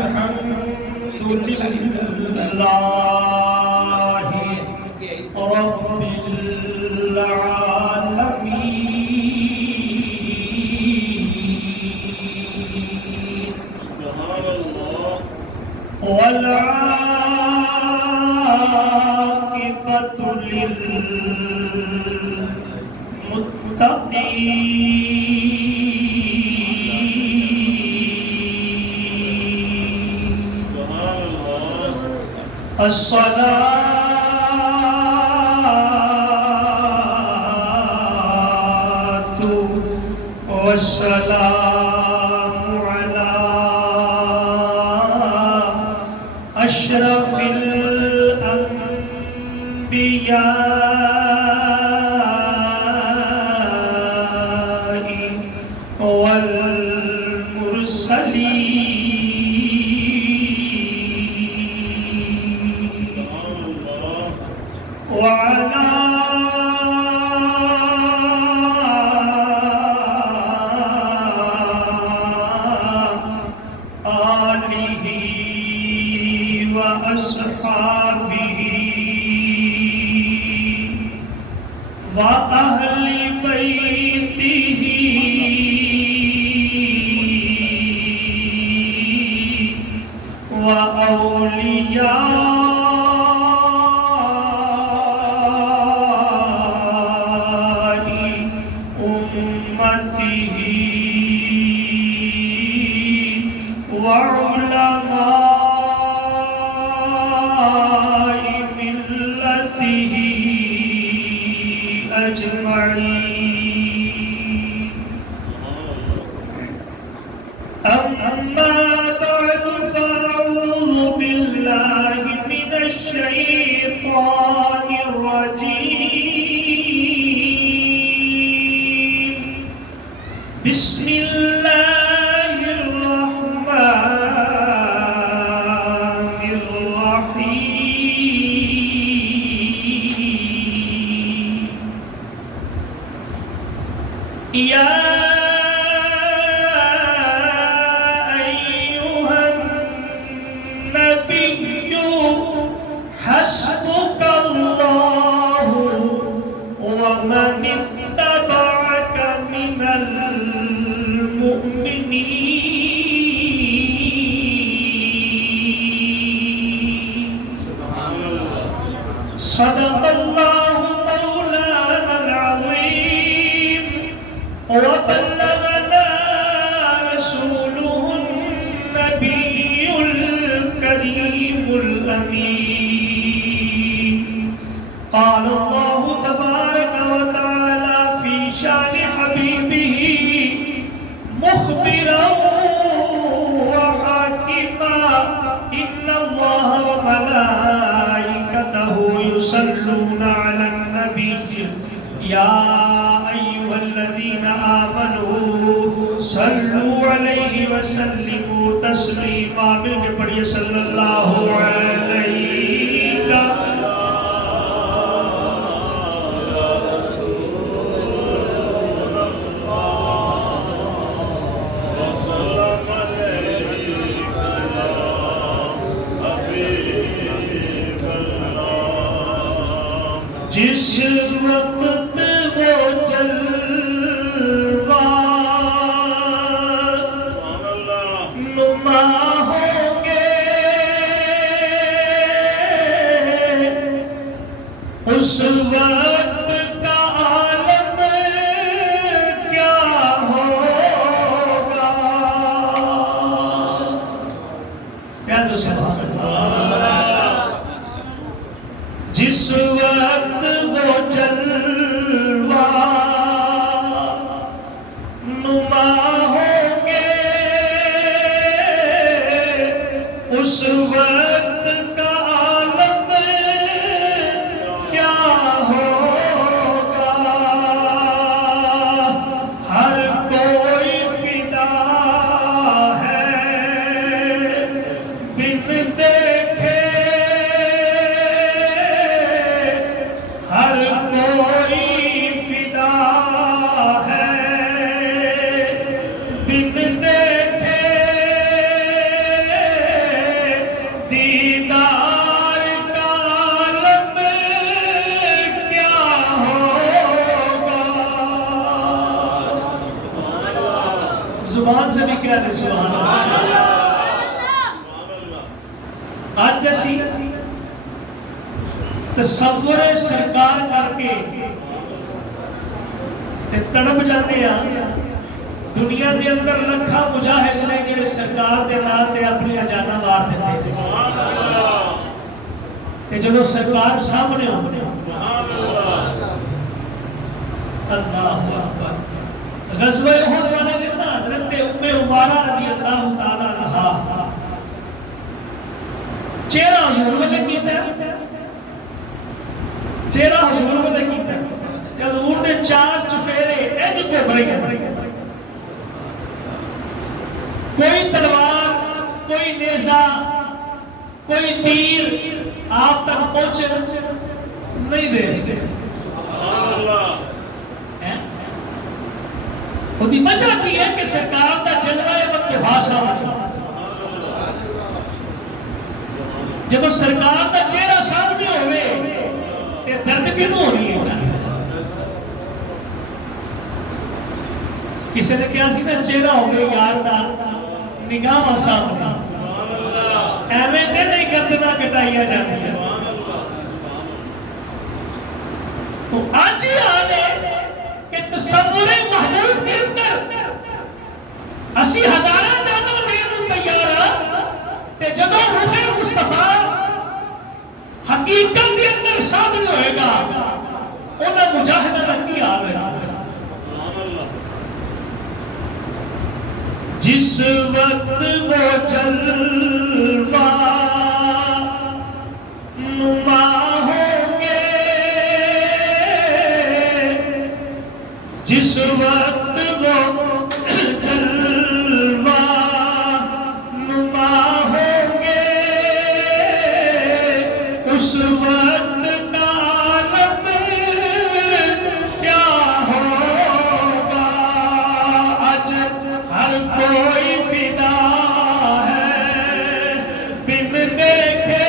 الحمد لله رب العالمين والعاقبة للمتقين الصلاة والسلام على أشرف الأنبياء والمرسلين وعلى آله وأصحابه وأهل بيته وأولياء أمته وعلماء ملته أجمعين أما بعد فأعوذ بالله من الشيطان الرجيم بسم الله الرحمن الرحيم يا أيها النبي حسبك الله ومن اتبعك من المؤمنين صدق الله مولانا العظيم وبلغنا رسوله النبي الكريم الأمين قال الله تبارك وتعالى في شان حبيبه مخبرا وحاكما إن الله وملائكته يصلون على النبي يا أيها الذين آمنوا صلوا عليه وسلموا تسليما مل کے پڑھیے صلی اللہ علیہ جس وقت وہ جلوہ نما ہوں گے اس وقت کا عالم کیا ہوگا کیا تو سبحان اللہ جس وقت وہ جلوہ نما ہوں گے اس وقت کا عالم کیا ہوگا ہر کوئی فدا ہے بن دیکھے زبان سے بھی کہہ رہے سبحان اللہ۔ آج جیسی تصور سرکار کر کے تڑپ جاتے ہیں دنیا دے اندر لکھا مجاہد نے جڑے سرکار دے نام تے اپنی جاناں مار دیتے تے جدوں سرکار سامنے ہوندے اللہ اکبر۔ غزوہ احد والے دن نا حضرت ام عمارہ رضی اللہ تعالی عنہا چہرہ حضور نے کیتا ہے، چہرہ حضور نے کیتا ہے، حضور نے چار چفیرے انج کو بھرے گئے، کوئی تلوار، کوئی نیزہ، کوئی تیر آپ تک پہنچے نہیں دے۔ خودی وجہ کی ہے کہ سرکار کا جلوہ وقت حاصل ہو جب سرکار کا چہرہ سامنے ہوئے کہ درد کیوں ہو رہی ہے؟ کسی نے کیا سی نا چہرہ ہو گئے یار دا نگاہ واسا ہوگا ایویں تے نہیں گردنا کٹائیا جاتی ہے۔ تو آج ہی آنے کہ تصور محبوب کے اندر اسی ہزارہ جانا دین تیارہ تے جدو روح مصطفیٰ حقیقت کے اندر سامنے ہوئے گا انہاں مجاہدہ لگی آ رہا ہے۔ جس وقت وہ جلوہ نما ہوں گے، جس وقت وہ جلوہ نما ہوں گے، اس وقت عالم کیا ہوگا۔ آج ہر کوئی فدا ہے بن دیکھے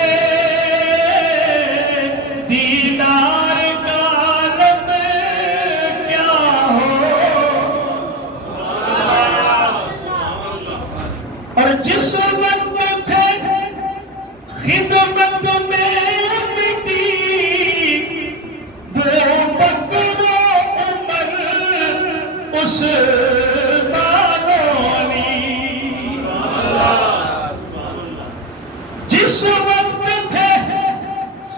دیدار کا عالم کیا ہو۔ اور جس وقت تھے خدمت میں ان کی وہ بکر و عمر اس جس وقت تھے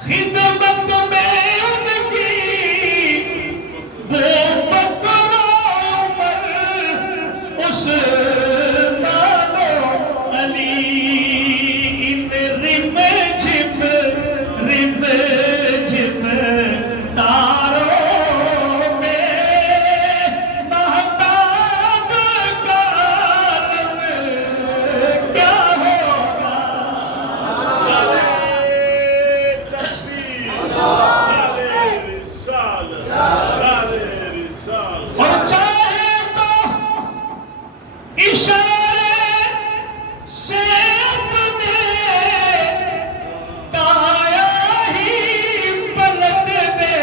خدمت میں ان کی وہ بکر و عمر عثمان و علی، ان رم جھپ تاروں میں مہتاب کا عالم کیا ہوگا۔ اور چاہے تو اشارے سے اپنے کایا ہی پلٹ دے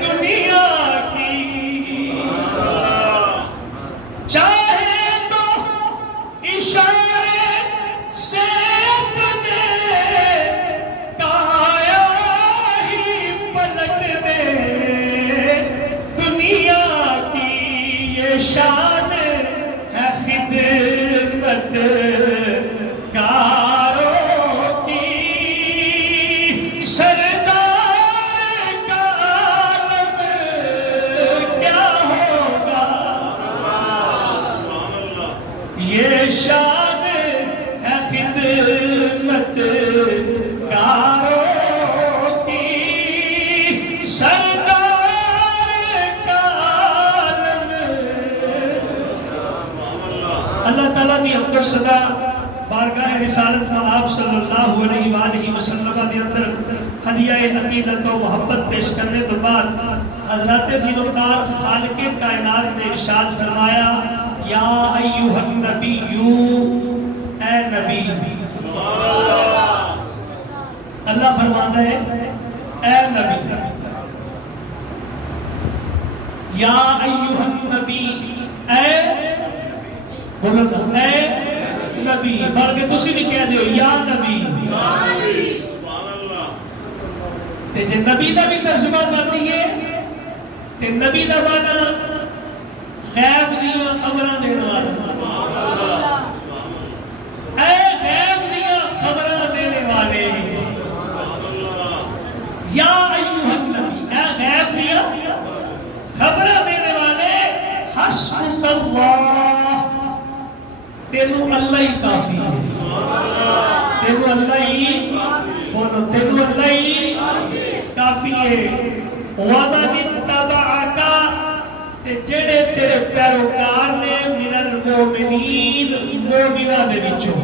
دنیا کی، چاہے تو اشارے سے اپنے کایا ہی پلٹ دے دنیا کی، یہ شان ہے خدمت گاروں کی، سردار کا عالم کیا ہوگا۔ یہ شان ہے خدمت گاروں کی، سردار کا عالم۔ اللہ تعالیٰ نے حمد و ثنا بارگاہ رسالت میں آپ صلی اللہ علیہ وآلہ وسلم کے اندر ہدیہ عقیدت و محبت پیش کرنے تو بعد حضرات ذوالفقار خالق کائنات نے ارشاد فرمایا یا ایھا النبی، اے نبی۔ اللہ فرماتا ہے اے نبی، یا ایھا النبی، اے بولو نا اے نبی، بلکہ تسی بھی کہہ دیو یا نبی۔ تے جے نبی دا بھی ترجمہ کر دیئے تے نبی دا معنی غیب دیاں خبراں دین والا، اے غیب دیاں خبراں دینے والے، یا ایوہ النبی، اے غیب دیاں خبراں دینے والے، حسبک اللہ، تینو اللہ ہی کافی ہے، تینو اللہ ہی، بولو تینو اللہ ہی کافی ہے۔ وَمَنِ اتَّبَعَكَ، جڑے تیرے پیروکار نے من المومنین، مومنہ دے وچوں۔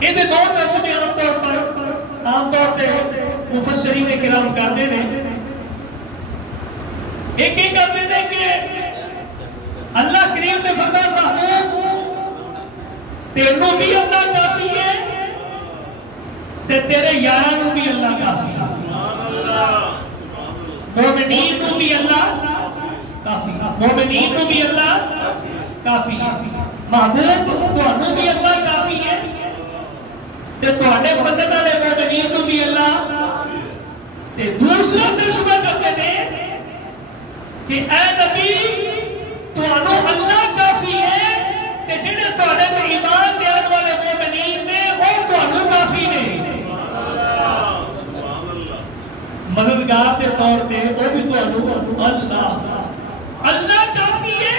یہ دو ترجمے عام طور پہ مفسرین کرام کرتے ہیں۔ ایک ایک کرتے ہیں کہ اللہ کریم نے فرمایا محبوب تینوں بھی اللہ کافی ہے تے تیرے یاراں بھی اللہ کافی ہے، مومنین کو بھی اللہ کافی ہے، مومنین کو بھی اللہ کافی ہے، محبوب تانوں بھی اللہ کافی ہے تے تواڈے بدن والے مومنین کو بھی اللہ۔ تے دوسرا ترجمہ کرتے ہیں کہ اے نبی تانوں اللہ کافی ہے تے جڑے تواڈے تے ایمان دیان والے مومنین نے وہ تانوں کافی نے، مددگار کے طور پہ وہ بھی تانوں اللہ کافی ہے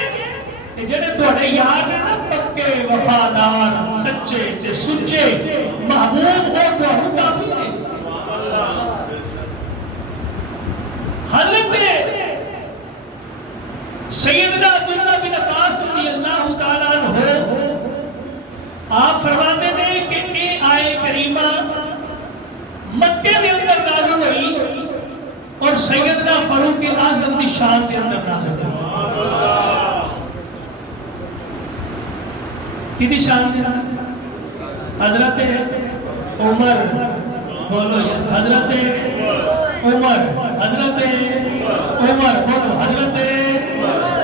تے جڑے تواڈے یار نے نا پکے وفادار سچے تے سچے محبوب وہ تانوں کافی نے۔ حضرت سیدنا عبداللہ بن عباس رضی اللہ تعالیٰ عنہ آپ فرماتے ہیں کہ یہ آئے کریمہ مکے کے اندر نازل ہوئی اور سیدنا فاروق اعظم کی شان کے اندر نازل ہوئی۔ کدی شان کے اندر؟ حضرت عمر، بولو یا حضرت عمر، حضرت عمر، بولو حضرت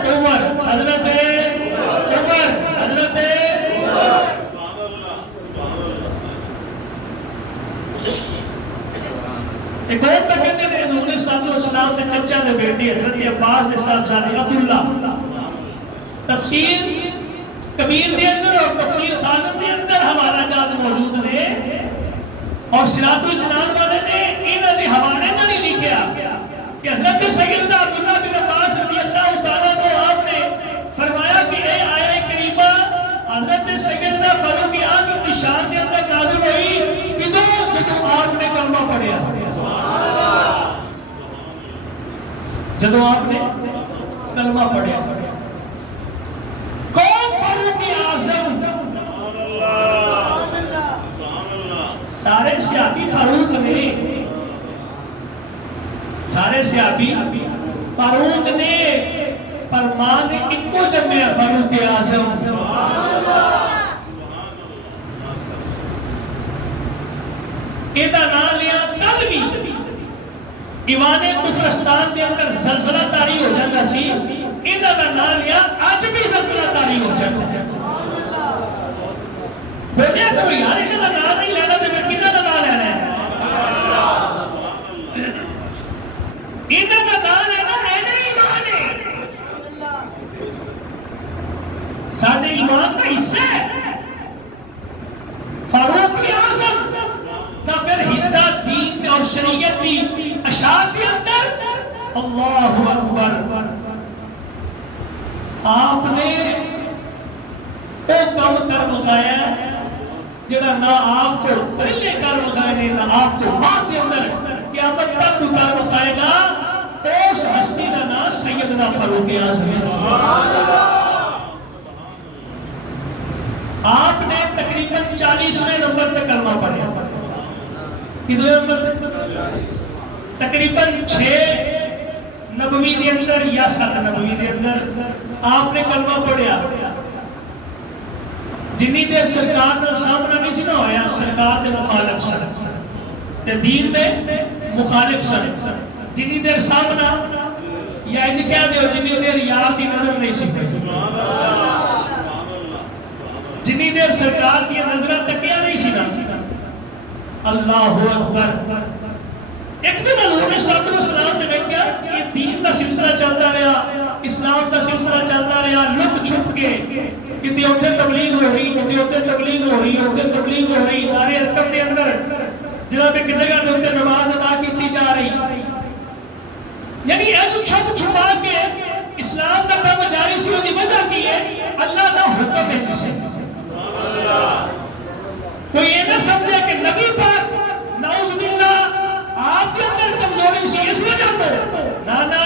عمر، حضرت عمر، حضرت ایک اور تک کہتے ہیں حضور صلی اللہ علیہ وسلم سے چچا نے بیٹی حضرت عباس نے صاحب جانے عبداللہ، تفسیر کبیر دے اندر اور تفسیر خازن دے اندر ہمارا جات موجود نے، اور صراط الجنان والے نے انہوں نے حوالے میں نہیں لکھا کہ حضرت سیدنا عبداللہ بن عباس رضی اللہ تعالیٰ کو آپ نے فرمایا کہ اے آئے کریمہ حضرت سیدنا فاروق اعظم کی شان کے اندر نازل ہوئی کدوں جدوں آپ نے کلمہ پڑھیا، جدوں آپ نے کلمہ پڑھیا۔ کون فاروق اعظم؟ سارے صحابی فاروق نے، سارے صحابی فاروق نے، پر ماں نے ایک کو جمع فاروق اعظم۔ یہ نام لیا کل بھی ایوان کفرستان کے اندر زلزلہ طاری ہو جاتا سی، یہ نام لیا آج بھی زلزلہ طاری ہو جاتا ہے۔ بولیا تو یار یہ نام نہیں لینا تو پھر کدھر نام لینا ہے؟ انہوں کا نام لینا اینا ایمان ہے، سارے ایمان کا حصہ ہے۔ فاروق اعظم کا پھر حصہ دین اور شریعت کی اشاعت کے اندر اللہ اکبر، آپ نے وہ کام کر مخایا جنہا نہ آپ کو پہلے کر مخائے نہ آپ کو بعد کے اندر قیامت تک کر مخائے گا، اس ہستی کا نام سیدنا فاروق اعظم ہے۔ آپ نے تقریباً 40ویں نمبر تک کلمہ پڑھا، کتنے نمبر تک؟ تقریباً 6 نبوی کے اندر یا 7 نبوی کے اندر آپ نے کلمہ پڑھا۔ جنہی دیر سرکار نے سامنا نہیں سنا ہویا، سرکار دے مخالف سن تے دین دے مخالف سن، جنہی دیر سامنا یا انج کہہ دیو جنی دیر یار دی نظر نہیں سی پئی، جنی دیر سرکار کی نظرہ تکیا نہیں سی نا۔ اللہ اکبر۔ ایک دن حضور نے صلی اللہ علیہ وسلم نے دیکھا کہ دین کا سلسلہ چلتا رہا، اسلام کا سلسلہ چلتا رہا، لک چھپ کے کتی اوتھے تبلیغ ہو رہی، کتی اوتھے تبلیغ ہو رہی، اوتھے تبلیغ ہو رہی، نارے ارکب کے اندر جناب ایک جگہ دے اوتے نماز ادا کی جا رہی، یعنی ایسو چھپ چھپا کے اسلام کا کام جاری سی ہوتی وجہ کی ہے اللہ کا حکم ہے جسے کوئی یہ نہ سمجھے کہ نبی پاک نعوذ باللہ آپ کے اندر کمزوری سی اس وجہ تو نانا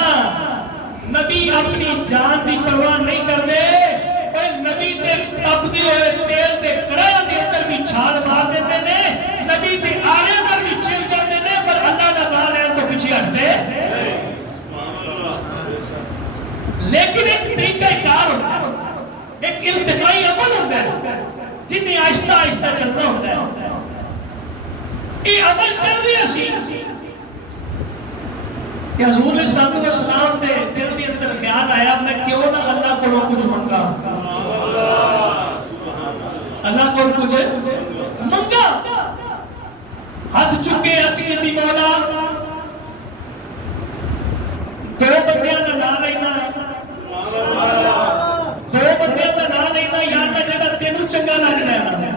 نبی اپنی جان دی پرواہ نہیں کر دے، پر نبی تے تپدی ہوئے تیل تے کڑاہ دے اندر بھی چھال مار دیتے ہیں، نبی تے آرے پر بھی چل جاتے ہیں، پر اللہ کا نام ہے تو پیچھے ہٹتے۔ لیکن ایک طریقہ کار ہوتا ہے، ایک ارتقائی عمل ہوتا ہے جنہیں آہستہ آہستہ چلنا ہوتا ہے۔ یہ عمل چل رہی سی کہ حضور نے صلی اللہ علیہ وسلم نے دل کے اندر خیال آیا میں کیوں نہ اللہ کو کچھ منگا، اللہ کو کچھ منگا، ہاتھ چکے ہاتھ کی مولا دو بندیاں کا نام لینا، دو بندیاں کا نام لینا، یا اللہ جڑا تینوں چنگا لگنا ہے،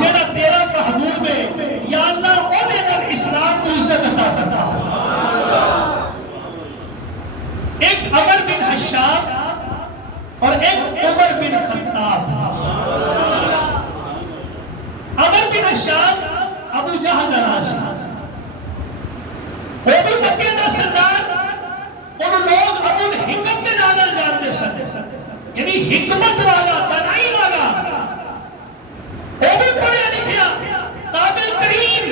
جڑا تیرا محبوب ہے، یا اللہ اونے نال اسلام کو عزت عطا فرما۔ ایک عمر بن حشاب اور ایک عمر بن خطاب۔ عمر بن حشاب ابو جہل ناسی، وہ بھی مکے دا سردار، اور لوگ ابو الحکمت کے نام جانتے سن، یعنی حکمت والا، دانائی والا، وہ بھی پڑھا لکھا قابل ترین،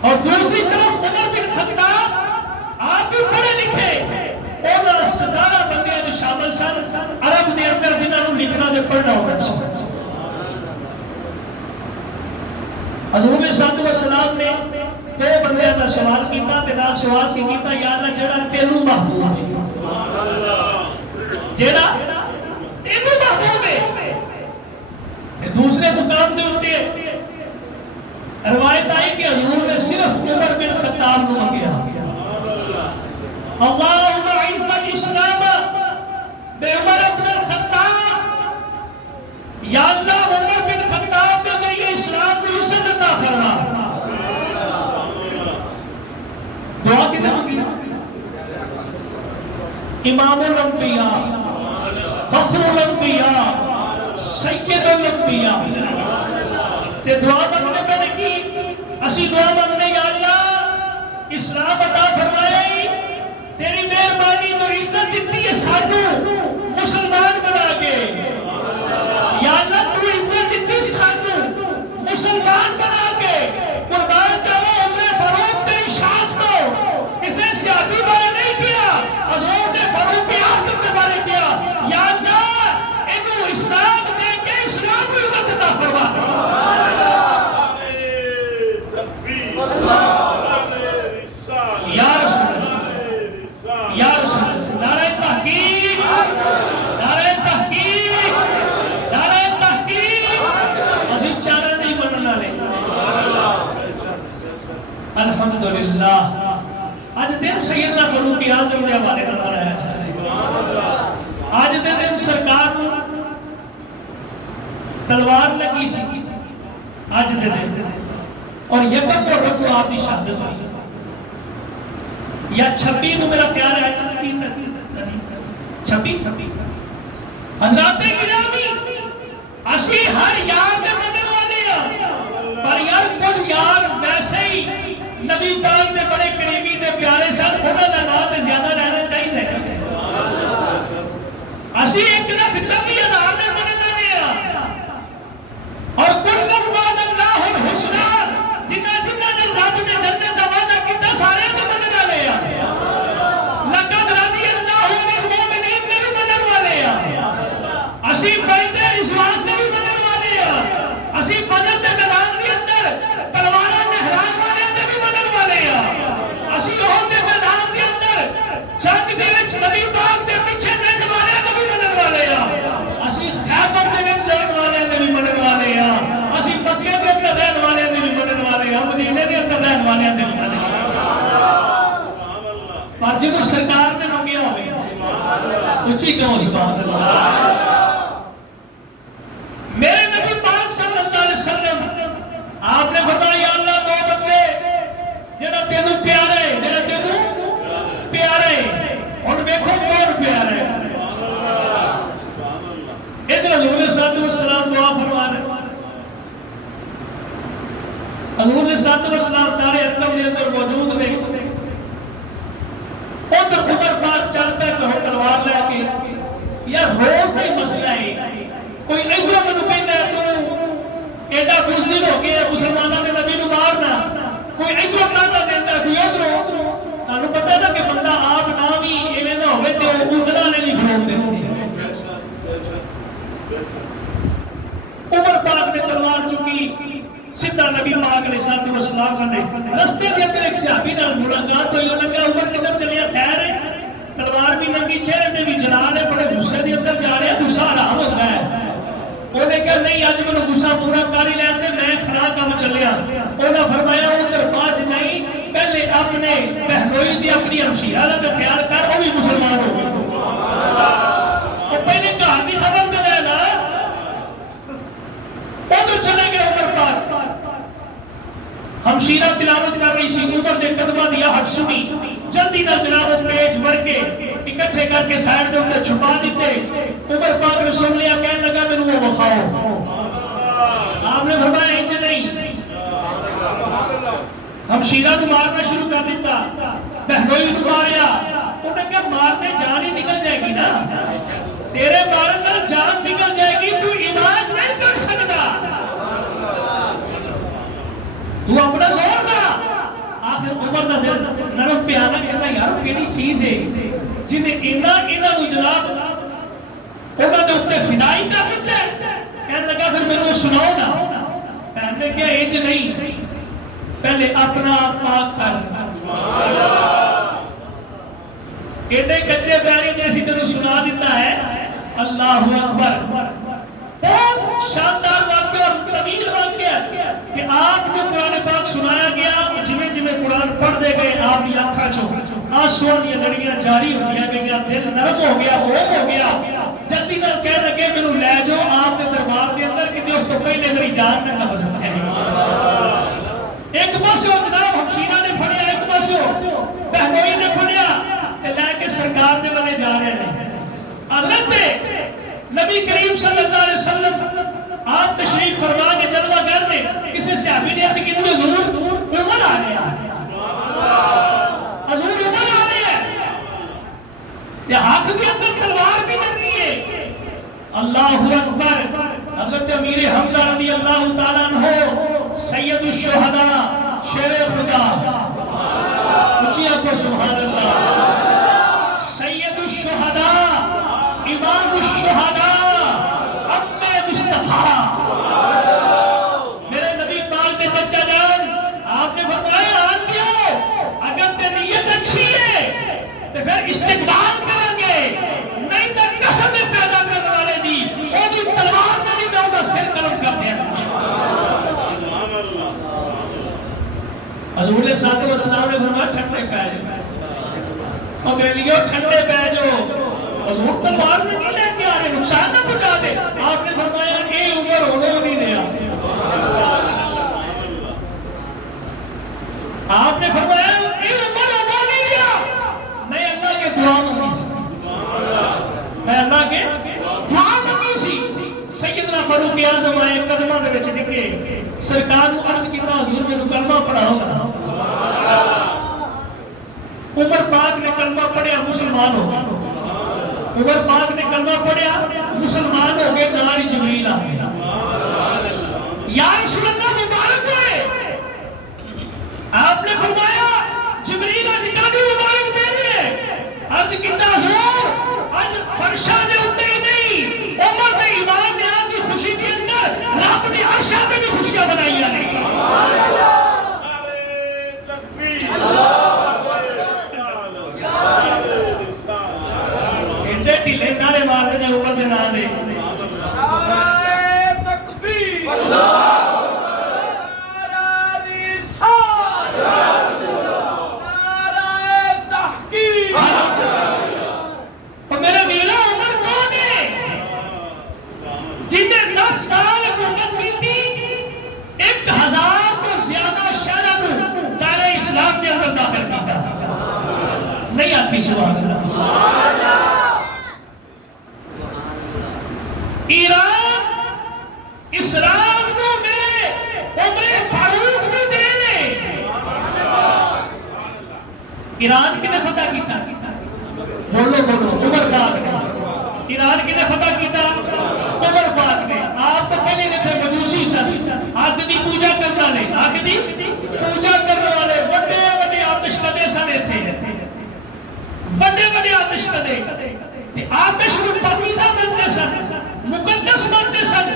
اور دوسری طرف عمر بن خطاب آپ بھی پڑھے لکھے، اور 17 بندے جو شامل سن عرب دے اندر جنہاں نوں لکھنا تے پڑھنا ہوتا سی۔ حضور صلی اللہ علیہ وسلم نے دو بندے کا سوال کیتا تے نال سوال کی کیتا یا اللہ جڑا تینوں محبوب ہے، جڑا تینوں محبوب ہے۔ دوسرے مقام دے اوتے روایت آئی کہ حضور نے صرف عمر بن خطاب کو منگیا، اللہم اعز الاسلام بعمر بن الخطاب، یا اللہ عمر بن خطاب کے ذریعے اسلام کو عزت عطا فرما۔ دعا کی دعا امام الانبیاء، فخر الانبیاء، سید الانبیاء تے دعا مانگنے پہ کی اسی دعا مانگنے یا اللہ اسلام عطا فرمائے، تیری مہربانی تو عزت دیتی ہے سانو مسلمان بنا کے، یا اللہ تو عزت دیتی سانو مسلمان بنا کے، قربان جاؤ عمر فاروق تیری شان کو کسی سیادی بارے نہیں کیا، حضور نے فاروق اعظم کے بارے کیا، یا اللہ انہوں اسلام دے کے اسلام کو عزت عطا فرما۔ یا رسول اللہ، یا رسول اللہ، نعرہ تحقیق، نعرہ تحقیق، نعرہ تحقیق، مزید چارہ نہیں بننا لے۔ الحمدللہ آج دن سیدنا فاروق اعظم نے ہمارے نہ بنایا جائے، آج دے دن سرکار کو تلوار لگی سی، آج دے دن اور یہ پر کو آپ کی شہادت ہوئی، یا 26 کو میرا پیار ہے، 26 حضرات گرامی اسی ہر یار میں مدد والے ہیں، پر یار کچھ یار ویسے ہی نبی پاک نے بڑے قریبی دے پیارے ساتھ انہوں نے نام میں زیادہ رہنا چاہیے، اسی 1,26,000 میں مدد والے ہیں، اور کل بعد اللہ الحسنہ جنہ جنہ نے رب نے جنت کا وعدہ کیتا سارے کو مدد والے ہیں، لقد رضی اللہ عن المؤمنین میں مدد والے اس نبی پاک کے پیچھے رہنے والے نبی منن والے ہیں، اسی خیبر کے وچ رہن والے نبی منن والے ہیں، اسی مکے کے اندر رہن والے نبی منن والے ہیں، مدینے کے اندر رہن والے نبی منن والے ہیں۔ پر جدوں سرکار نے منگیا ہوئے اچھی کہو سبحان اللہ، میرے نبی پاک صلی اللہ علیہ وسلم آپ نے فرمایا یا اللہ دو بندے جڑا تینوں پیارا ہے، جڑا تینوں پیارا ہے، اور دیکھو کون پیارا ہے۔ ادھر حضور صلی اللہ علیہ وسلم دعا فرما رہے، حضور صلی اللہ علیہ وسلم تارے ارقم کے اندر موجود نے، ادھر عمر پاک چلتا ہے کہ تلوار لے کے، یا روز کا مسئلہ ہے، کوئی ادھر منو کہتا ہے تو ایڈا بزدل ہو گیا مسلمانوں نے نبی نو مارنا، کوئی ادھر کہتا دیتا ہے کوئی ادھر، تانوں پتہ ہے نا کہ بندہ آپ نہ بھی ایویں نہ ہوئے تے ادھر نے نہیں کھلون دیتے۔ عمر پاک نے تلوار چکی، سیدھا نبی پاک علیہ السلام نے رستے کے اندر ایک صحابی نال ملاقات ہوئی، انہوں نے کہا عمر کدھر چلیا، خیر ہے؟ تلوار بھی ننگی، چہرے میں بھی جلال ہے، بڑے غصے کے اندر جا رہے ہیں، غصہ حرام ہوتا ہے۔ انہوں نے کہا نہیں اج میں غصہ پورا کر ہی لیندے، میں فلاں کام چلیا۔ انہوں نے فرمایا ادھر پاس نہیں، پہلے اپنے بہنوئی دی اپنی ہمشیرہ کا خیال کر، وہ بھی مسلمان ہو گئے، اور پہلے گھر کی خبر دے لے نا، ادھر چلے گئے عمر پاک۔ ہمشیرہ تلاوت کر رہی سی، عمر نے قدمہ دیا ہٹ سنی، جلدی نہ جناب پیج بھر کے اکٹھے کر کے سائڈ کے اندر چھپا دیتے۔ عمر پاک نے سن لیا، کہنے لگا میں وہ بخاؤ۔ آپ نے فرمایا انج نہیں، ہمشیرہ کو مارنا شروع کر دیتا، بہنوئی کو ماریا۔ انہوں نے کہا مارنے جان ہی نکل جائے گی نا، تیرے مارنے جان نکل جائے گی، تو ایمان نہیں کر سکتا، تو اپنا زور دا۔ آخر عمر نہ دل نرم پہ آنا کہتا یار کیڑی چیز ہے جنہیں انہاں جناب انہوں نے اپنے فدائی کر دیتا ہے۔ کہنے لگا پھر میرے کو سناؤ نا۔ کہنے کیا انج نہیں، پہلے اپنا پاک کر۔ کہتے کچے پیاری جیسی تینوں سنا دیتا ہے، اللہ اکبر۔ بہت شاندار واقعہ اور طویل واقعہ کہ آپ کو قرآن پاک سنایا گیا، جمیں جمیں قرآن پڑھ دے گئے، آپ کی آنکھاں چوں آنسوؤں دی لڑیاں جاری ہوندیاں گئیاں، دل نرم ہو گیا، ہوم ہو گیا۔ جلدی نال کہہ لگے مینوں لے جاؤ آپ کے دربار کے اندر، کہ اس تو پہلے میری جان نہ لب سکے۔ ایک پاسے جناب ہمشیرہ نے پھڑیا، ایک پاسے بہنوئی نے پھڑیا، لے کے سرکار دے والے جا رہے ہیں۔ حضرت نبی کریم صلی اللہ علیہ وسلم آپ تشریف فرما کے جلوہ گر میں کسی صحابی نے کہ حضور عمر آ رہے ہیں، حضور عمر آ رہے ہیں، یہ ہاتھ کے اندر تلوار بھی لگی ہے۔ اللہ اکبر۔ حضرت امیر حمزہ رضی اللہ تعالیٰ عنہ سید الشہداء شیر خدا، اچھیا کو سبحان اللہ، سید الشہداء امام الشہداء اپنے مصطفیٰ، میرے نبی پاک کے چچا جان آپ نے فرمایا آن دیو، اگر تے نیت اچھی ہے تو پھر استقبال کریں گے، نہیں تو قسم پیدا کرنے والے دی وہ دی تلوار نے نہیں میں انہوں سر قلم کر دیا۔ حضور علیہ السلام نے فرمایا ٹھنڈے پہ جاؤ، اور میں لیو ٹھنڈے پہ جاؤ، حضور تلوار میں نہیں لے کے آ رہے، نقصان نہ پہنچا دے۔ آپ نے فرمایا اے عمر ہونوں نہیں دیا، آپ نے فرمایا اے عمر ہونوں نہیں دیا، میں اللہ کے دعا مانگی سی، میں اللہ کے دعا مانگی سی۔ سیدنا فاروق اعظم آئے قدمہ میں بچ نکے، سرکار کو عرض کیتا حضور میں کلمہ پڑھاؤ گا۔ عمر پاک نے کلمہ پڑھیا، مسلمان ہو گئے۔ عمر پاک نے کلمہ پڑھیا، مسلمان ہو گئے، نال جبریل آ گیا، یا رسول اللہ مبارک ہوئے۔ آپ نے فرمایا جبریل آج کدی مبارک دے رہے، آج کتا حضور آج فرشا دے اتے ہی نہیں، عمر نے ایمان نے آپ کی خوشی کے اندر رب نے عرشہ پہ بھی خوشیاں بنائیاں نہیں۔ بندے ٹھیلے نعرے مارتے ہیں عمر دے نام دے نعرہ تکبیر نعرہ رسالت نعرہ تحقیق اور میرے میرا عمر کون ہے جن نے 10 سال حکومت کی تھی 1000 تو زیادہ شہروں کو دائرہ اسلام کے اندر داخل کیا نہیں آتی سبحان اللہ ایران اسلام کو میرے عمر فاروق بھی دے دے ایران کی نے فتح کیتا بولو بولو عمر پاک نے ایران کی نے فتح کیتا عمر پاک نے آپ تو پہلے نہیں تھے مجوسی سن آگ دی پوجا کرنا لے آگ دی پوجا کرنے والے بڑے بڑے آتش کدے سنے تھے بڑے بڑے آتش کدے آتش کو پاکیزہ بنتے سن مقدس مانتے سن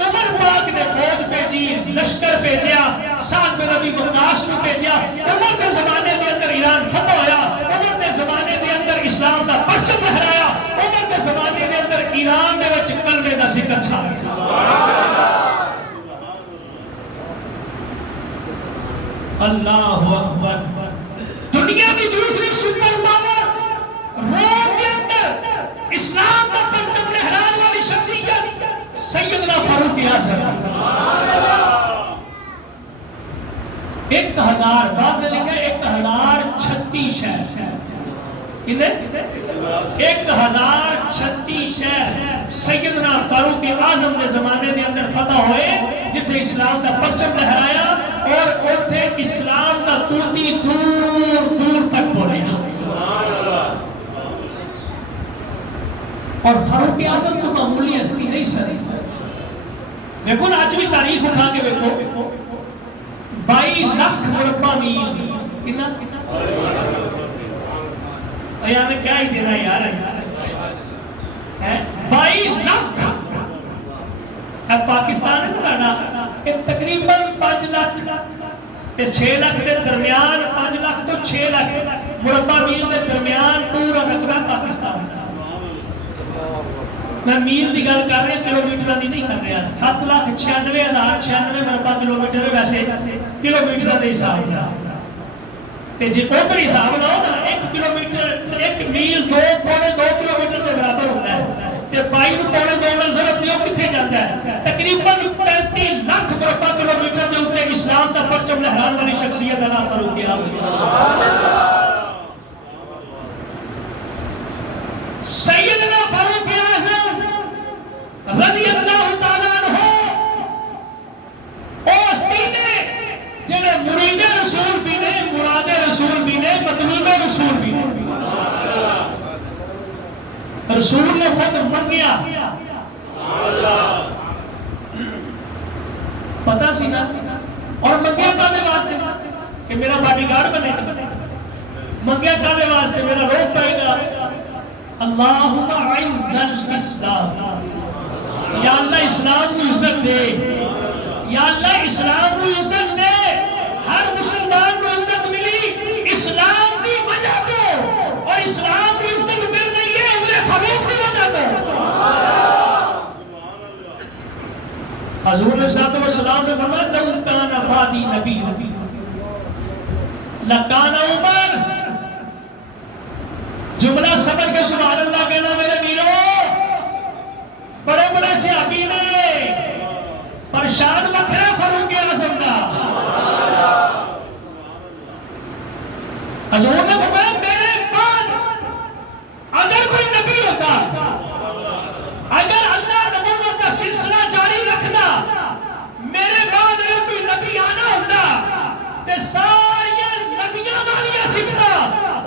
عمر پاک نے فوج بھیجی لشکر بھیجیا سعد بن ابی وقاص کو بھیجیا عمر کے زمانے کے اندر ایران فتح ہویا عمر کے زمانے کے اندر اسلام کا پرچم لہرایا عمر کے زمانے کے اندر ایران میں وچ کلمے دا ذکر چھا اللہ اکبر دنیا کی دوسری سپر پاور روم کے اندر اسلام کا پرچم لہرانے والی شخصیت سیدنا فاروق اعظم 1000 بعض نے لکھا 1036 شہر کتنے 1036 شہر سیدنا فاروق اعظم کے زمانے کے اندر فتح ہوئے جتنے اسلام کا پرچم لہرایا اور اوتھے اسلام کا توتی دور دور تک بولیا اور فاروق اعظم کو معمولی ہستی نہیں سری دیکھو نا آج بھی تاریخ اٹھا کے دیکھو 22 لاکھ مربع میل کتنا یہاں میں کیا ہی دینا یار 22 لاکھ اب پاکستان ہے نا تقریباً 5 لاکھ 6 لاکھ کے درمیان 5 لاکھ تو 6 لاکھ مربع میل کے درمیان پورا رقبہ پاکستان ہے میں میل دی گل کر رہا کلومیٹر دی نہیں کر رہا 7,96,096 مربع کلومیٹر ویسے کلومیٹر دے حساب سے تے جے اوپر حساب لاؤ نا 1 کلومیٹر 1 میل 2.2 کلومیٹر کے برابر ہوتا ہے تے 22.2 نال ضرب دیو کتنے جاتا ہے تقریباً 35 لاکھ مربع کلومیٹر دے اوپر اسلام کا پرچم لہرانے والی شخصیت اللہ فاروق اعظم سیدنا فاروق اعظم رضی اللہ تعالیٰ عنہ اس دینے جنہیں مرید رسول دینے مراد رسول دینے مطلوب رسول دینے رسول نے خود منگیا پتہ سی نا اور منگیا کادے واسطے کہ میرا باڈی گارڈ بنے منگیا کادے واسطے میرا روک پائے گا اللہم عز الاسلام یا اللہ اسلام کو عزت دے یا اللہ اسلام کو عزت دے ہر مسلمان کو عزت ملی اسلام کی وجہ کو اور اسلام کو عزت مل رہی ہے عمر فاروق کی وجہ کو حضور صلی اللہ علیہ وسلم نے فرمایا لو کان بعدی نبی لکان عمر جملہ صبر کے سبحان اللہ کہنا میرے میرو بڑے بڑے صحابی نے پرشاد بکھرا فاروق اعظم کا حضور نے فرمایا میرے بعد اگر کوئی نبی ہوتا اگر اللہ نبوت کا سلسلہ جاری رکھنا میرے بعد اگر کوئی نبی آنا ہوتا کہ ساری نبیاں والیاں سکھتا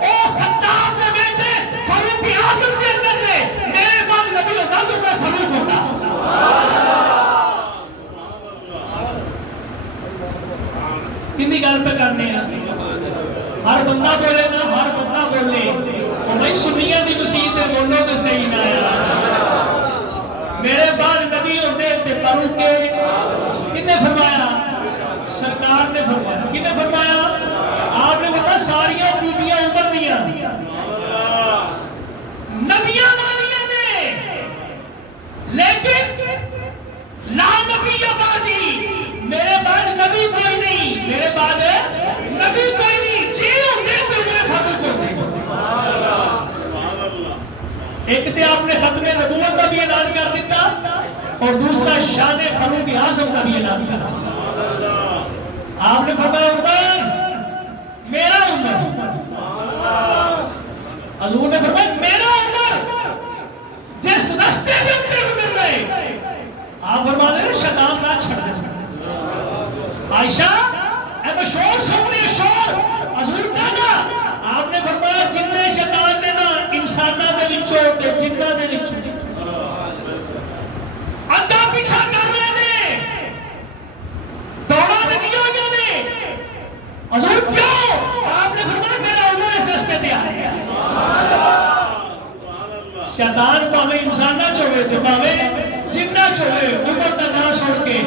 او خطاب نے بیٹے فاروق اعظم کے اندر نے میرے بعد نبی ہوتا تو میں فاروق ہوتا کتنی گل پہ کرنے ہیں ہر بندہ بولے نا ہر بندہ بولے اور بھائی سنیہ دی مسیح تے بولو تے صحیح نہ ہے میرے بعد نبی ہوتے تے فاروق کے کنے فرمایا سرکار نے فرمایا کنے فرمایا آپ نے بتا ساریاں بیبیاں عمر دیا نبیاں ایک تے آپ نے ختم نبوت کا بھی اعلان کر دیتا اور دوسرا شان فاروق اعظم کا بھی اعلان کر دیتا. آپ نے فرمایا عمر میرا عمر، حضور نے فرمایا میرا عمر جس رستے پہ اتنے گزر رہے آپ فرما رہے ہیں شیطان نہ چھڑ دے. عائشہ اے شور سن لے شور حضور کہنا آپ نے فرمایا جن شیطان نے نا انساناں دے وچوں تے جناں دے وچوں اگا پیچھا کرنے نے دوڑا لگی ہوئی نے حضور کیوں آپ نے فرمایا میرا عمر اس رستے تے آیا. شیطان پاوے انساناں چوے تے پاوے جناں چوے عمر دا نام سن کے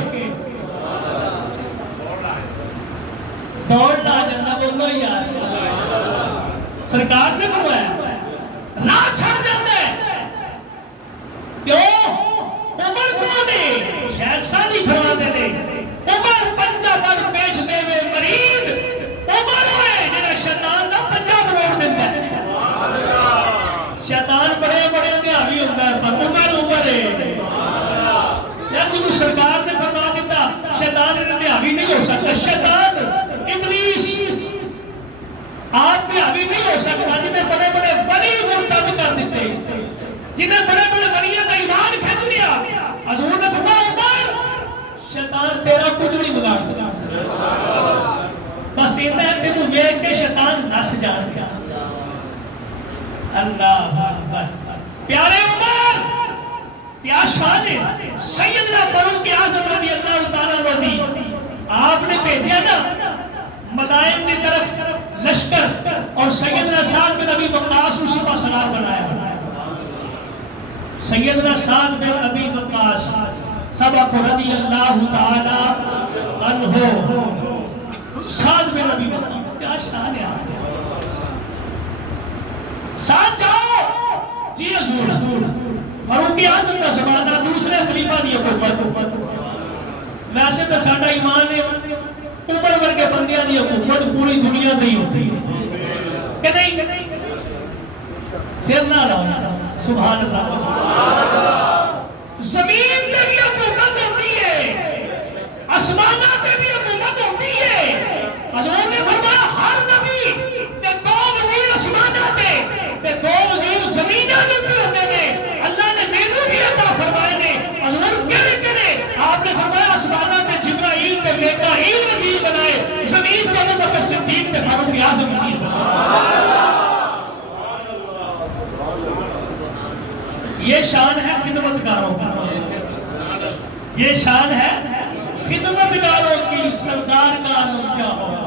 دوڑنا جانا بولو یار. سرکار نے فرمایا نہ چھڑ جاتا ہے کیوں عمر کون ہے؟ شیخ سادی فرماتے نے عمر پنجا پر پیش دے میں مرید عمر ہوئے جنہا شیطان دا پنجا بروڑ دیتا ہے. شیطان بڑے بڑے دھیاوی ہوتا ہے پر عمر ہے. یا جب سرکار نے فرما دیتا شیطان دھیاوی نہیں ہو سکتا. شیطان ابلیس آپ بھی ابھی نہیں ہو سکتا جنہیں بڑے بڑے ولی مرتد کر دیتے جنہیں بڑے بڑے ولیوں کا ایمان کھچ لیا. حضور نے فرمایا عمر شیطان تیرا کچھ نہیں بگاڑ سکتا بس اتنا ہے کہ تو دیکھ کے شیطان نس جان گیا. اللہ اکبر. پیارے عمر کیا شان ہے. سیدنا فاروق اعظم رضی اللہ تعالیٰ عنہ آپ نے بھیجا نا مدائن کی طرف لشکر اور سیدنا سعد بن ابی وقاص اسی کا سلام بنایا. سیدنا سعد بن ابی وقاص سبق رضی اللہ تعالی عنہ. سعد بن ابی وقاص کیا شان ہے. ساتھ جاؤ جی حضور. فاروق اعظم کا زمانہ دوسرے خلیفہ دی حکومت. ویسے تو ساڈا ایمان ہے عمر ورگے بندیاں دی حکومت پوری دنیا دی ہوتی ہے کہ نہیں. سر نہ لاؤ سبحان اللہ. زمین پہ بھی حکومت ہوتی ہے آسمانات پہ بھی حکومت ہوتی ہے. حضور نے فرمایا ہر نبی تے دو وزیر آسمانات تے دو وزیر زمیناں دے ہوتے ہیں. اللہ نے مینوں بھی عطا فرمائے نے. حضور کہنے آپ نے فرمایا آسمانات تے جبرائیل تے میکائیل وزیر بنائے زمین تے ابو بکر صدیق تے فاروق اعظم وزیر بنائے. یہ شان ہے خدمتگاروں کی. یہ شان ہے خدمتگاروں کی. سرکار کا نام کیا ہوگا.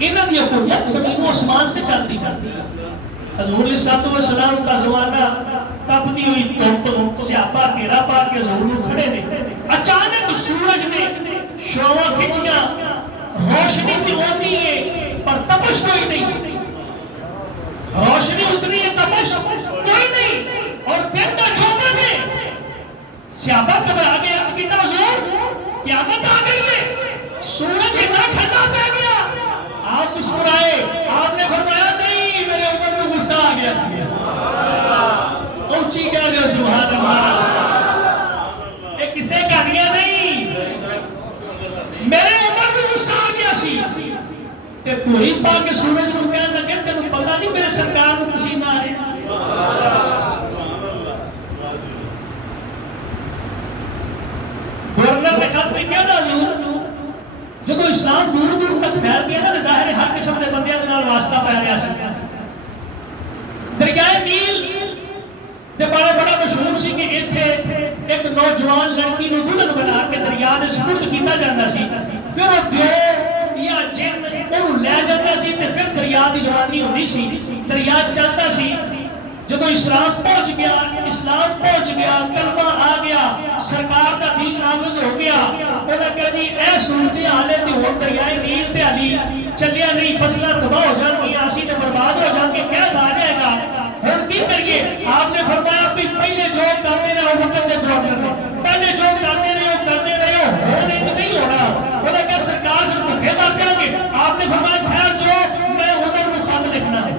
انہاں دی حکومت زمین و آسمان سے چلتی جاتی ہے. حضور علیہ الصلوۃ والسلام کا زمانہ تپتی ہوئی دھوپ سیاپا گھیرا پا کے حضور کھڑے نے. اچانک سورج نے شعاع کھچیا روشنی کی ہوتی ہے پر تپش کوئی نہیں. روشنی اتنی ہے تپش کوئی نہیں. اور پھر کا چھوٹا نے سیاپا گھبرا گیا اس کی حضور قیامت آ گئی ہے. سورج اتنا ٹھنڈا پہ گیا. آپ مسکرائے. آپ نے فرمایا نہیں میرے اوپر تو غصہ آ گیا. اونچی کہہ دے سبحان اللہ. ایک کسے کہانیاں نہیں میرے اوپر تو غصہ آ گیا سی تے کوئی پا کے سورج کو کہنے لگے تینوں پتہ نہیں میرے سرکار کو پسینہ آ رہا. گورنر نے خط میں کیا نا حضور جب اسلام دور دور تک پھیل گیا نا ظاہر ہر قسم کے بندیاں دے نال واسطہ پہ گیا سی. دریائے نیل تے بڑا بڑا مشہور سی کہ ایتھے ایک نوجوان لڑکی نو دلہن بنا کے دریا دے سپرد کیتا جاندا سی. پھر وہ دیو یا جن اونوں لے جاندا سی تے پھر دریا دی جوانی ہوندی سی. دریا چلدا سی. جب اسلام پہنچ گیا کلمہ آ گیا سرکار کا دین نافذ ہو گیا. انہاں کہا جی اے صورت حال ہے تے ہن دریائے نیل تے علی چلیا نہیں فصلاں تباہ ہو جان گی اسی تے برباد ہو جان گے قحط آ جائے گا. ہن کی کریے. آپ نے فرمایا کہ پہلے جو کرتے رہے وہ وقت دے دعا کرو. پہلے جو کرتے رہے وہ کرتے رہے ہونے تو نہیں ہونا. انہاں کہا سرکار پھر بھوکے مر جائیں گے. آپ نے فرمایا خیر جو میں عمر کو خط لکھنا ہے.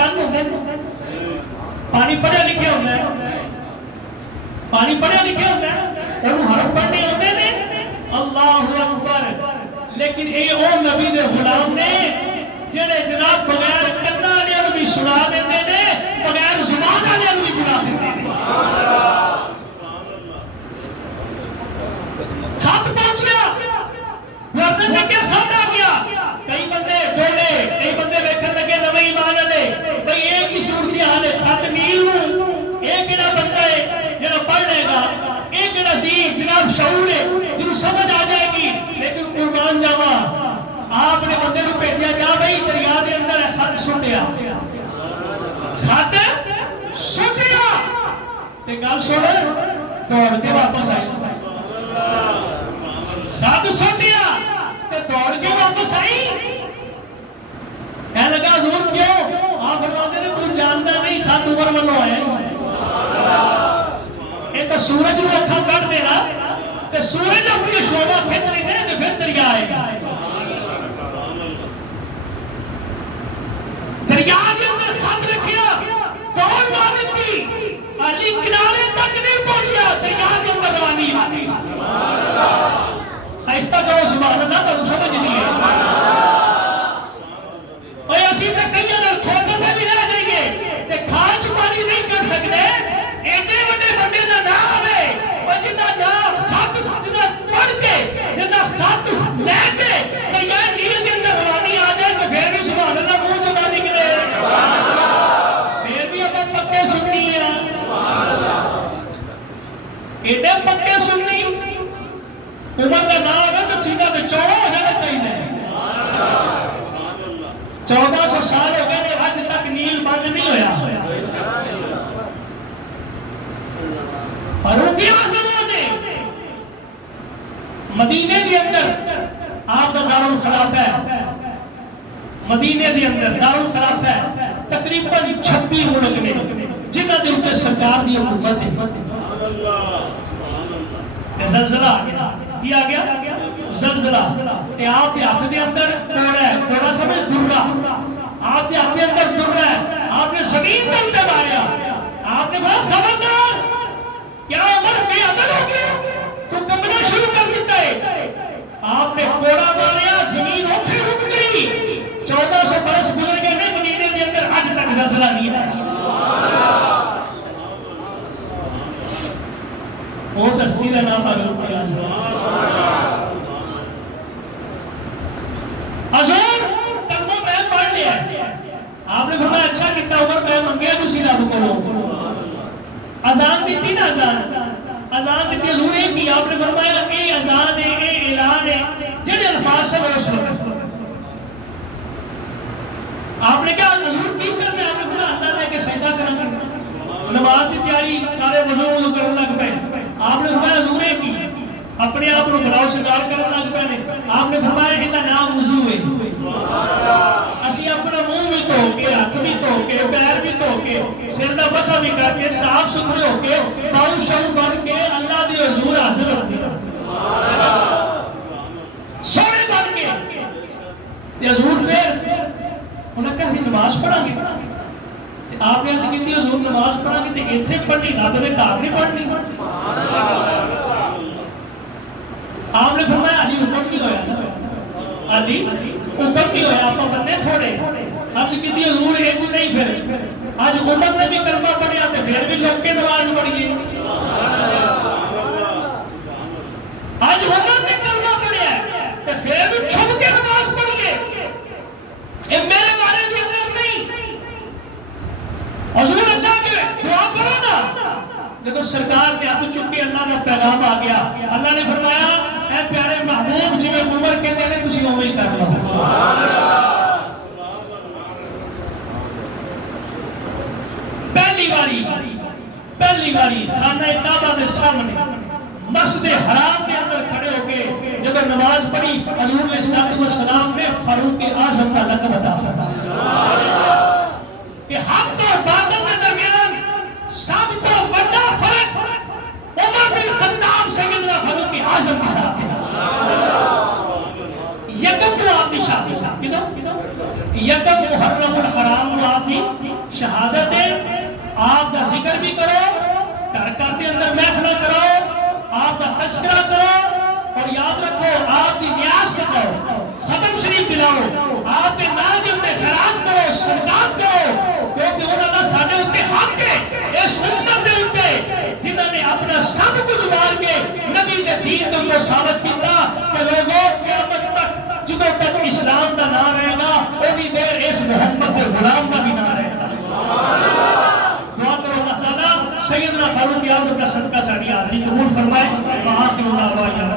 کن ہوتے ہیں؟ پانی پڑھیا لکھے ہوتا ہے، پانی پڑھیا لکھے ہوتا ہے، انہوں حرف پڑھنے ہوتے ہیں اللہ اکبر. لیکن اے او نبی دے غلام نے جڑے جناب بغیر کناں والے بھی سنا دیندے نے، بغیر زبان والے بھی بلا دیندے نے. خط پہنچ گیا، گورنر نے کیا خط آ گیا. کئی بندے بولے، کئی بندے دیکھنے لگے نویں ایمان والے بھئی ایک ہی صورتحال ہے، خط نیل نوں ایک کیڑا بندہ ہے جڑا پڑھ لے گا، ایک کیڑا سی جناب شعور ہے جنوں سمجھ آ جائے گی. لیکن قربان جاوا آپ نے بندے کو بھیجیا جا بھائی دریا دے اندر خط سٹیا، خط سٹیا تے گل سن دوڑ کے واپس آئی. خط سٹیا تے دوڑ کے واپس آئی. کہنے لگا حضور کیوں؟ آپ فرماتے ہیں تو جانتا نہیں خط عمر والوں آیا. یہ تو سورج کو اکھا کر دینا تے سورج اپنی شوبہ کھچ رہی ہے تو پھر دریا آئے گا. دریا کے اندر خط رکھیا، دوڑ مار دیتی، علی کنارے تک نہیں پہنچیا، دریا کے اندر روانی آتی. ایسا کہو سبحان اللہ تو سمجھ نہیں ہے. اور اسی تک کئی اگر کھوٹوں میں بھی رہ جائیں گے کہ کھانچ پانی نہیں کر سکتے. ایڈے بڑے بندے کا نام ہے اور جنہ نام خط جنہ پڑھ کے جنہ خط لے کے دریا نیل کے اندر روانی آ جائے تو پھر بھی سبحان اللہ منہ چلا نکلے. پھر بھی اگر پکے سننی ہے، ایڈے پکے سننی. عمر کا نام ہے تو سینہ تے چوڑا ہونا چاہیے. 1400 سال ہو گئے اج تک نیل بند نہیں ہویا. فاروق اعظم نے مدینے کے اندر آپ کا دارالخلافہ ہے، مدینے کے اندر دارالخلافہ ہے. تقریباً 26 ملک نے جنہاں دے اوپر سرکار دی حکومت ہے. زلزلہ آ گیا، کیا گیا زلزلہ. تے آپ کے ہاتھ دے اندر کوڑا ہے، کوڑا سمجھ درہ، آپ کے ہاتھ دے اندر درہ ہے. آپ نے زمین پہ اٹھے ماریا، آپ نے بہت خبردار کیا عمر بے عدل ہو گیا تو کمنا شروع کر دیتا ہے. آپ نے کوڑا ماریا، زمین اٹھے رک گئی. 1400 برس گزر گئے نے مدینے کے اندر آج تک زلزلہ نہیں ہے. وہ سستی کا نام فاروق اعظم. حضور کلمہ میں پڑھ لیا. آپ نے فرمایا اچھا کتنا عمر میں منگیا تسی رب کولوں. اذان دیتی نا، اذان دیتی حضور ایک کی. آپ نے فرمایا اے اذان ہے، اے اعلان ہے جڑے الفاظ سے اس وقت. آپ نے کہا حضور کی کرنا ہے؟ آپ نے فرمایا اللہ نے کہ سجدہ کرنا. نماز کی تیاری سارے وضو کرنے لگ پے. آپ نے فرمایا حضور ایک کی اپنے آپ کو بلاؤ شکار کرنے لگ پے. آپ نے فرمایا ان کا نام وضو ہے. اسی اپنا منہ بھی دھو کے، ہاتھ بھی دھو کے، پیر بھی دھو کے، سر دا بسا بھی کر کے، صاف ستھرے ہو کے، پاؤں شاؤں بن کے اللہ دی حضور حاضر ہوتے ہیں سونے بن کے. حضور پھر انہوں نے کہا نماز پڑھا گے. آپ نے ایسے کہتی حضور نماز پڑھا گے تو اتنے پڑھنی رب نے گھر نہیں پڑھنی. آپ نے فرمایا علی حکم نہیں ہویا، علی حکم نہیں ہویا، آپ بننے تھوڑے. آپ سے کہتی حضور ایک نہیں. پھر آج عمر نے بھی کلمہ پڑھیا تو پھر بھی لوگ کے نماز پڑھیے. آج عمر نے کلمہ پڑھیا تو پھر بھی چھپ کے نماز پڑھیے. یہ میرے بارے میں نہیں. حضور اللہ کے دعا کرو نا. جب سرکار نے ہاتھ چک کے اللہ کا پیغام آ گیا. اللہ نے فرمایا اے پیارے محبوب جی میں عمر کہتے ہیں تسی اوویں ہی کر لو. پہلی باری خانہ کعبہ کے سامنے مسجد حرام کے اندر کھڑے ہو کے جب نماز پڑھی حضور علیہ السلام نے فاروق اعظم کا لقب عطا فرمایا کہ حق اور باطل کے درمیان سب کو بڑا فرق عمر بن خطاب سیدنا فاروق اعظم کے ساتھ ہے. یکم کو آپ کی شادی، یکم محرم الحرام کو آپ کی شہادت ہے آپ کا ذکر بھی کرو، گھر گھر کے اندر محفل کرو، آپ کا تذکرہ کرو، اور یاد رکھو آپ کی نیاز پکاؤ، ختم شریف دلاؤ، آپ کے نام کے اوپر خیرات کرو، صدقات کرو، کیونکہ انہوں نے سارے اوپر حق ہے اس امت کے اوپر جنہوں نے اپنا سب کچھ مار کے نبی کے دین کو ثابت کیا کہ لوگوں قیامت تک جدوں تک اسلام کا نام رہے گا اتنی دیر اس محمد کے غلام کا بھی نام رہے گا۔ دعا کرو اللہ تعالیٰ سیدنا فاروق اعظم کا صدقہ ساری حاضری قبول فرمائے۔ وآخر دعوانا